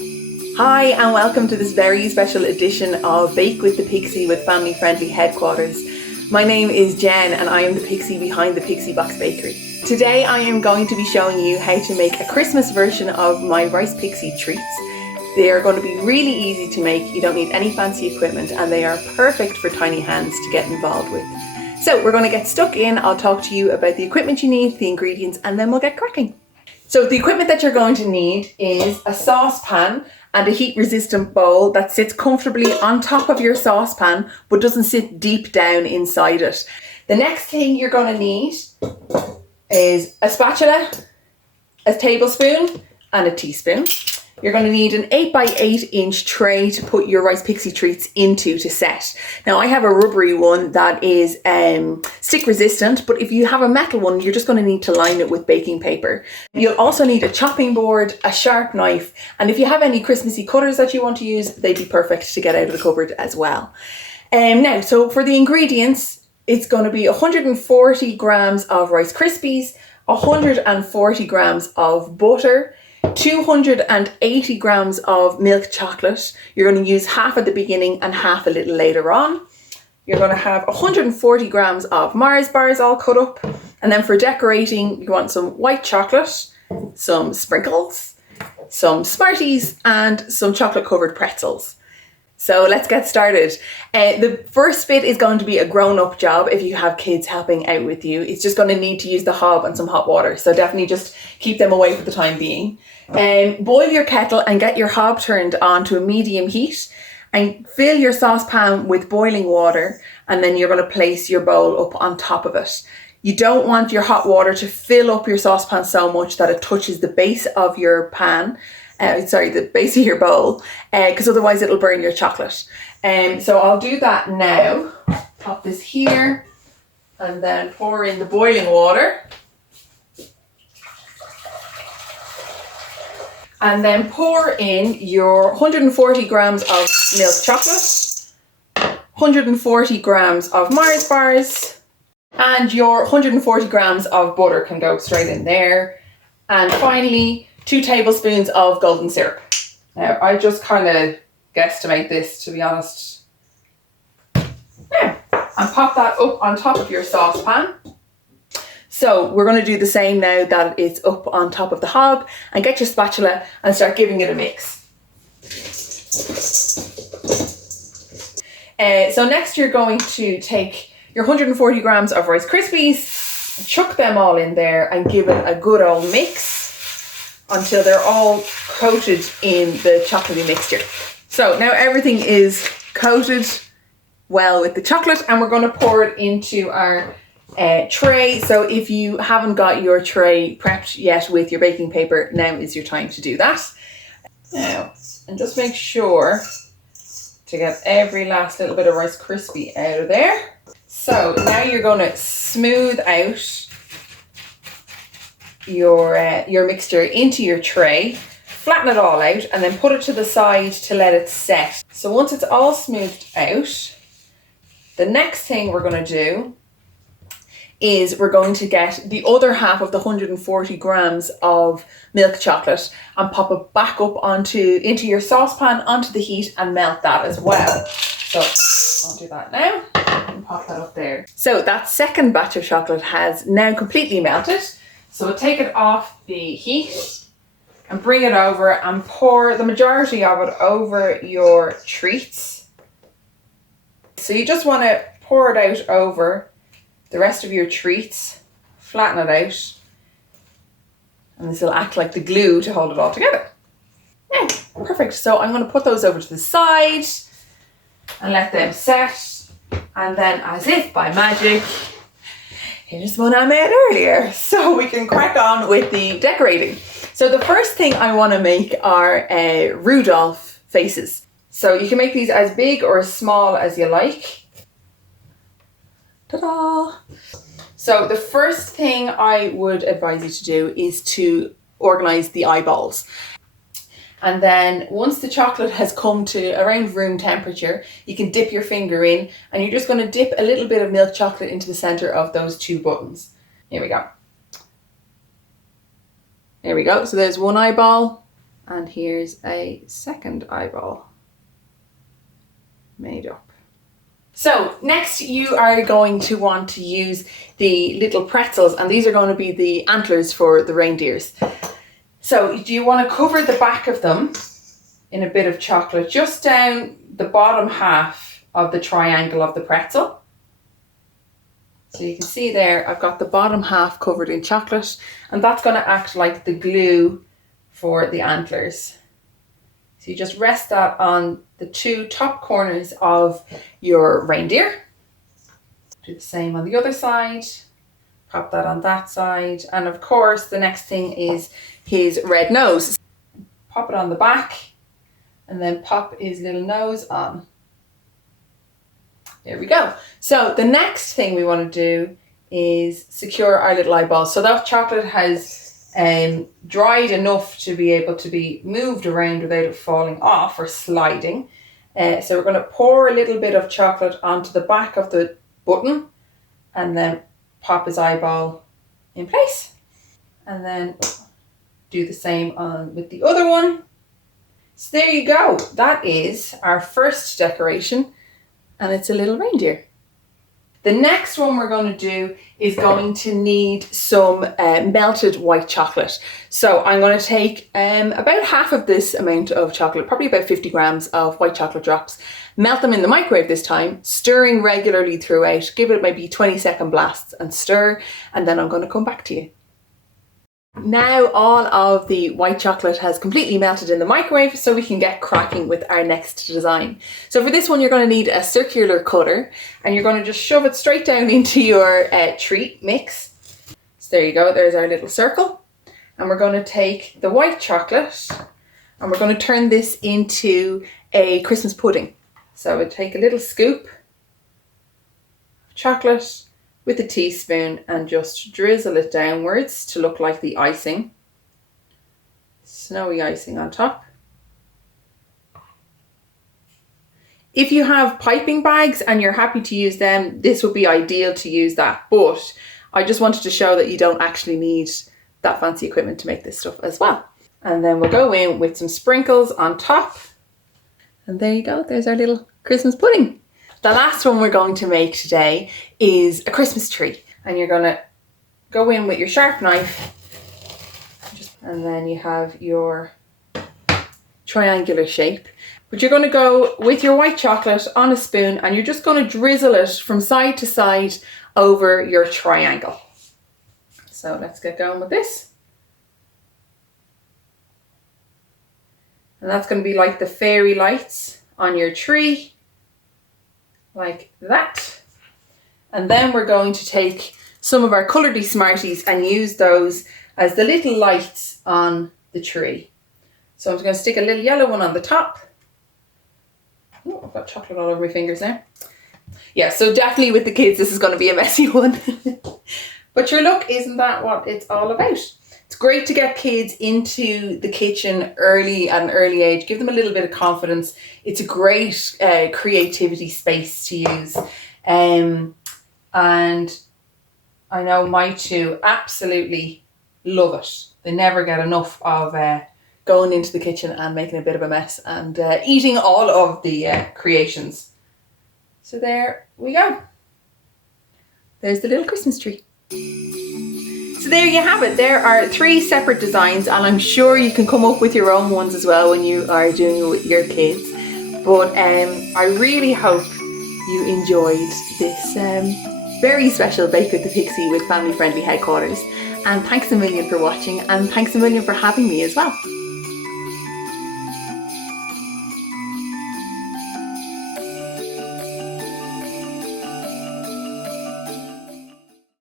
Hi and welcome to this very special edition of Bake with the Pixie with Family Friendly Headquarters. My name is Jen and I am the Pixie behind the PixieBox bakery. Today I am going to be showing you how to make a Christmas version of my Rice Pixie treats. They are going to be really easy to make, you don't need any fancy equipment, and they are perfect for tiny hands to get involved with. So we're going to get stuck in. I'll talk to you about the equipment you need, the ingredients, and then we'll get cracking. So the equipment that you're going to need is a saucepan and a heat resistant bowl that sits comfortably on top of your saucepan but doesn't sit deep down inside it. The next thing you're going to need is a spatula, a tablespoon and a teaspoon. You're going to need an 8x8 tray to put your Rice Pixie treats into to set. Now I have a rubbery one that is stick resistant, but if you have a metal one, you're just going to need to line it with baking paper. You'll also need a chopping board, a sharp knife, and if you have any Christmassy cutters that you want to use, they'd be perfect to get out of the cupboard as well. Now, so for the ingredients, it's going to be 140 grams of Rice Krispies, 140 grams of butter, 280 grams of milk chocolate. You're going to use half at the beginning and half a little later on. You're going to have 140 grams of Mars bars all cut up. And then for decorating, you want some white chocolate, some sprinkles, some Smarties, and some chocolate covered pretzels. So let's get started. The first bit is going to be a grown-up job if you have kids helping out with you. It's just going to need to use the hob and some hot water. So definitely just keep them away for the time being. Boil your kettle and get your hob turned on to a medium heat and fill your saucepan with boiling water, and then you're going to place your bowl up on top of it. You don't want your hot water to fill up your saucepan so much that it touches the base of your pan. The base of your bowl, because otherwise it'll burn your chocolate. So I'll do that now. Pop this here and then pour in the boiling water. And then pour in your 140 grams of milk chocolate, 140 grams of Mars bars, and your 140 grams of butter can go straight in there. And finally, 2 tablespoons of golden syrup. Now, I just kind of guesstimate this, to be honest. Now, and pop that up on top of your saucepan. So we're going to do the same now that it's up on top of the hob, and get your spatula and start giving it a mix. So next you're going to take your 140 grams of Rice Krispies, chuck them all in there and give it a good old mix until they're all coated in the chocolatey mixture. So now everything is coated well with the chocolate, and we're going to pour it into our tray. So if you haven't got your tray prepped yet with your baking paper, now is your time to do that. Now, and just make sure to get every last little bit of Rice Krispie out of there. So now you're going to smooth out your mixture into your tray, flatten it all out, and then put it to the side to let it set. So once it's all smoothed out, the next thing we're going to do is we're going to get the other half of the 140 grams of milk chocolate and pop it back up into your saucepan onto the heat and melt that as well. So I'll do that now and pop that up there. So that second batch of chocolate has now completely melted. So we'll take it off the heat and bring it over and pour the majority of it over your treats. So you just want to pour it out over the rest of your treats, flatten it out, and this will act like the glue to hold it all together. Now, perfect. So I'm going to put those over to the side and let them set. And then, as if by magic, here's one I made earlier, so we can crack on with the decorating. So the first thing I want to make are Rudolph faces. So you can make these as big or as small as you like. Ta-da! So the first thing I would advise you to do is to organise the eyeballs. And then once the chocolate has come to around room temperature, you can dip your finger in, and you're just going to dip a little bit of milk chocolate into the centre of those 2 buttons. Here we go. There we go. So there's one eyeball And here's a second eyeball made up. So next you are going to want to use the little pretzels, and these are going to be the antlers for the reindeers. So you want to cover the back of them in a bit of chocolate, just down the bottom half of the triangle of the pretzel. So you can see there, I've got the bottom half covered in chocolate, and that's going to act like the glue for the antlers. So you just rest that on the two top corners of your reindeer. Do the same on the other side. Pop that on that side. And of course, the next thing is his red nose. Pop it on the back and then pop his little nose on. There we go. So the next thing we want to do is secure our little eyeballs. So that chocolate has dried enough to be able to be moved around without it falling off or sliding. So we're going to pour a little bit of chocolate onto the back of the button and then pop his eyeball in place. And then do the same on with the other one. So there you go. That is our first decoration, and it's a little reindeer. The next one we're going to do is going to need some melted white chocolate. So I'm going to take about half of this amount of chocolate, probably about 50 grams of white chocolate drops, melt them in the microwave this time, stirring regularly throughout, give it maybe 20-second blasts and stir, and then I'm going to come back to you. Now all of the white chocolate has completely melted in the microwave, so we can get cracking with our next design. So for this one you're going to need a circular cutter, and you're going to just shove it straight down into your treat mix. So there you go, there's our little circle. And we're going to take the white chocolate and we're going to turn this into a Christmas pudding. So we'll take a little scoop of chocolate with a teaspoon and just drizzle it downwards to look like the icing. Snowy icing on top. If you have piping bags and you're happy to use them, this would be ideal to use that. But I just wanted to show that you don't actually need that fancy equipment to make this stuff as well. And then we'll go in with some sprinkles on top. And there you go, there's our little Christmas pudding. The last one we're going to make today is a Christmas tree. And you're going to go in with your sharp knife. And then you have your triangular shape. But you're going to go with your white chocolate on a spoon and you're just going to drizzle it from side to side over your triangle. So let's get going with this. And that's going to be like the fairy lights on your tree. Like that. And then we're going to take some of our Colourdy Smarties and use those as the little lights on the tree. So I'm just going to stick a little yellow one on the top. Oh, I've got chocolate all over my fingers now. Yeah, so definitely with the kids this is going to be a messy one. But sure, look, isn't that what it's all about? It's great to get kids into the kitchen early at an early age, give them a little bit of confidence. It's a great creativity space to use. And I know my two absolutely love it. They never get enough of going into the kitchen and making a bit of a mess and eating all of the creations. So there we go. There's the little Christmas tree. So there you have it. There are 3 separate designs, and I'm sure you can come up with your own ones as well when you are doing it with your kids. But I really hope you enjoyed this very special Bake with the Pixie with family friendly headquarters. And thanks a million for watching, and thanks a million for having me as well.